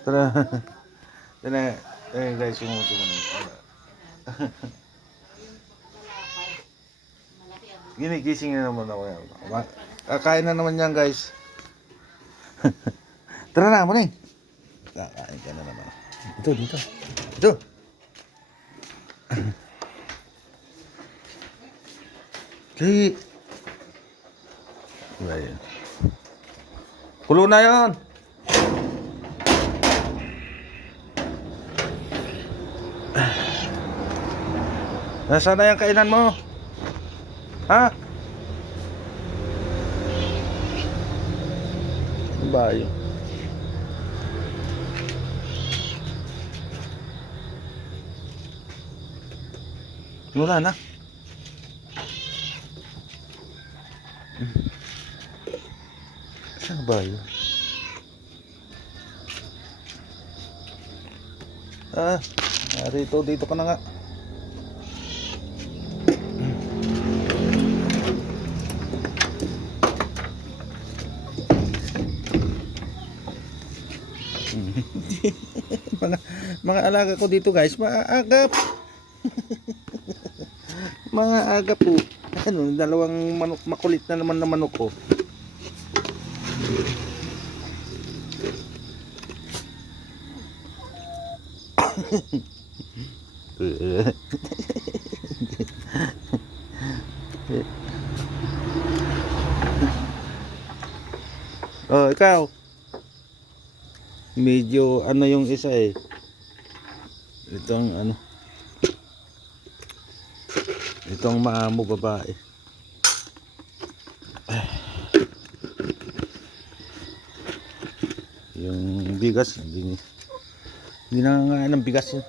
Tara. Tara. Eh guys, sumuso mo na. Ginigising na naman ako yan. Kakain na naman yan guys. Tara na, muna eh. Kakain ka na naman. Ito, dito. Ito. Sige. Ayan. Kulo na yan. Nasaan na yung kainan mo? Ha? Ano ba yun? Wala na. Saan ba yun? Dito ka na nga. mga alaga ko dito guys, maaagap. Mga aga po. Ano, dalawang manok, makulit na naman na manok ko. Oh, ikaw. Medyo ano yung isa eh. Itong ano. Itong maamo babae. Yung bigas, hindi na nga ng bigas yun.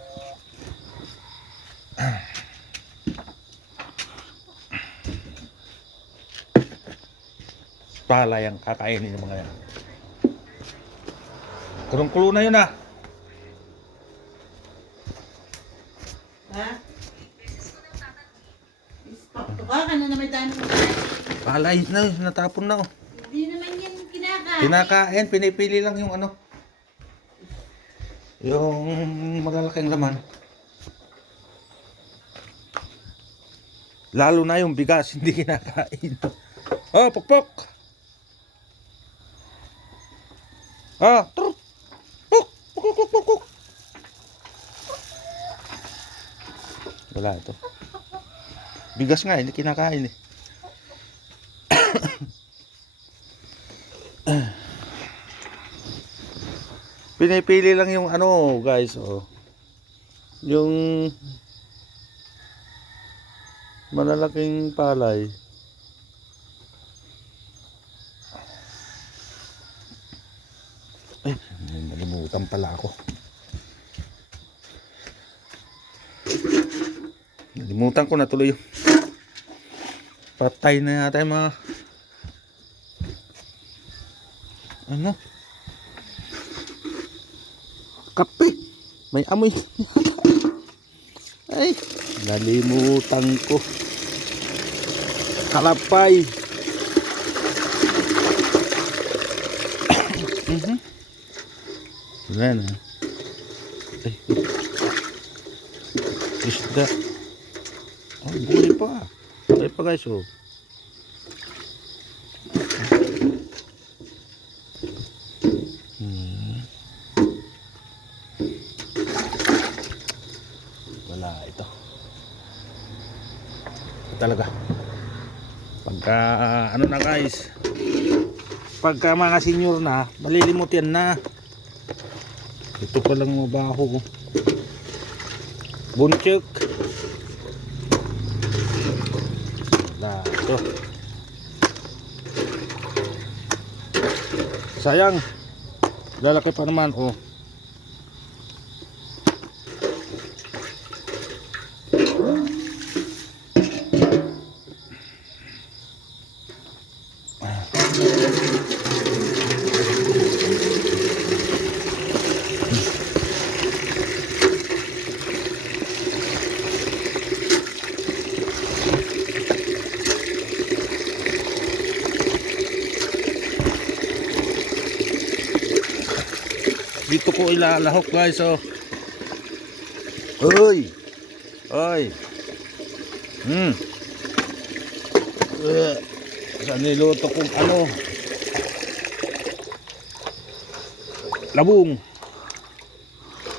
Palay ang kakainin ng mga yan. Kulong-kulo na yun ah. Ha? Baka na may dami ko. Palay na, natapon na oh. Hindi naman yan kinakain. Kinakain, pinipili lang yung ano. Yung malalaking laman. Lalo na yung bigas, hindi kinakain. Oh, pukpok! Ah, truk! Puk! Puk, puk, puk, puk! Wala ito. Bigas nga, hindi kinakain eh. Pinipili lang yung ano guys, oh. Yung malalaking palay. Ay, nalimutan pala ako. Nalimutan ko na tuloy. Patay na yata yung mga ano? Kape. May amoy. Ay, nalimutan ko. Kalapay. Wala na. Ay, isda. Oh, buhay pa. Buhay pa guys, oh. Wala ito. Talaga. Pagka ano na guys, pagka mga senior na, malilimot yan na. Ito pa lang mabaho. Bunchuk. Wala ito. Sayang. Lalaki pa naman, oh. dito ko ilalahok guys, oh. Uy! Uy! Sa niluto kong ano? Labong.